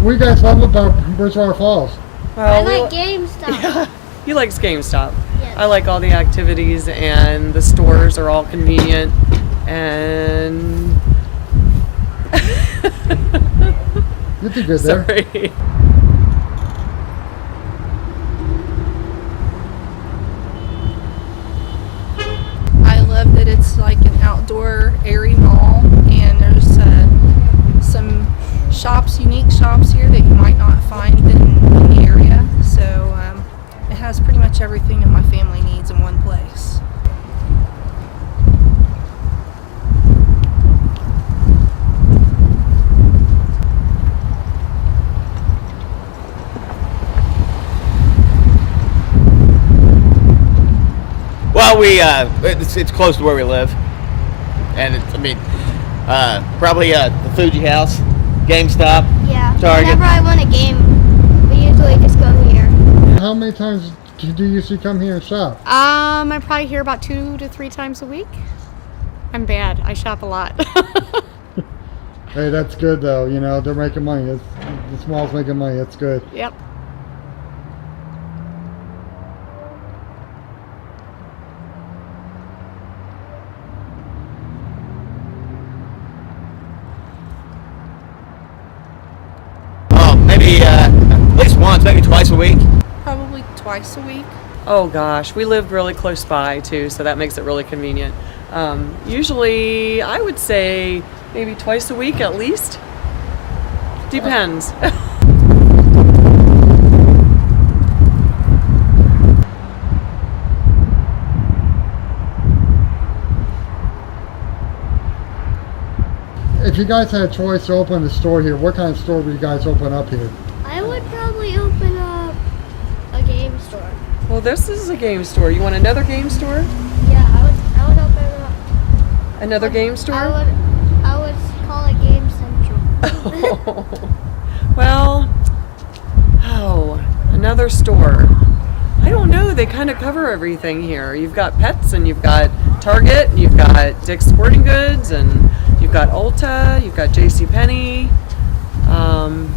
What do you guys love about Bridgewater Falls? I Well, like GameStop. yeah, he likes GameStop. Yes. I like all the activities, and the stores are all convenient, and You did good there. sorry. I love that it's like an outdoor airy mall, and there's some shops, unique shops here that you might not find in the area. So it has pretty much everything that my family needs in one place. Well, it's close to where we live, and probably the Fuji House, GameStop, Yeah. Target. Whenever I want a game, we usually just go here. How many times do you usually come here and shop? I'm probably here about 2 to 3 times a week. I'm bad. I shop a lot. Hey, that's good though. You know, they're making money. The small's making money. That's good. Yep. Maybe at least once, maybe twice a week. Probably twice a week. Oh gosh, we live really close by too, so that makes it really convenient. Usually, I would say maybe twice a week at least. Depends. If you guys had a choice to open a store here, what kind of store would you guys open up here? I would probably open up a game store. Well, this is a game store. You want another game store? Yeah, I would open up. Another game store? I would call it Game Central. Well, another store. I don't know. They kind of cover everything here. You've got pets, and you've got Target, and you've got Dick's Sporting Goods, and you've got Ulta, you've got JCPenney, and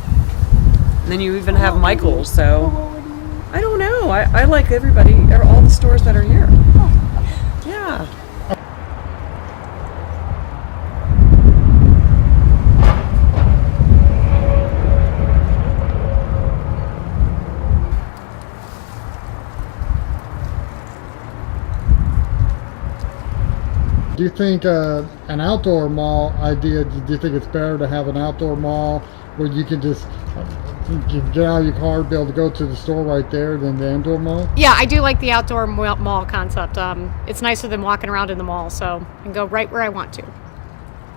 then you even have Michael's. So I don't know. I like everybody, all the stores that are here. Yeah. Do you think an outdoor mall idea, do you think it's better to have an outdoor mall where you can just get out of your car, be able to go to the store right there than the indoor mall? Yeah, I do like the outdoor mall concept. It's nicer than walking around in the mall, so I can go right where I want to.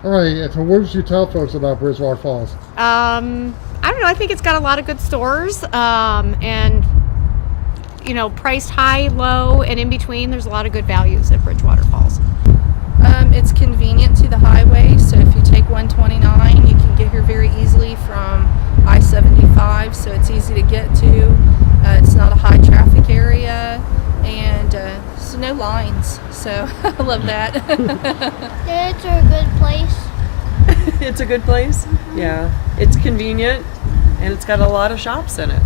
All right, so what would you tell folks about Bridgewater Falls? I don't know. I think it's got a lot of good stores, and priced high, low, and in between. There's a lot of good values at Bridgewater Falls. It's convenient to the highway, so if you take 129, you can get here very easily from I-75, so it's easy to get to. It's not a high traffic area, and so no lines, so I love that. It's a good place. It's a good place. Yeah. It's convenient, and it's got a lot of shops in it.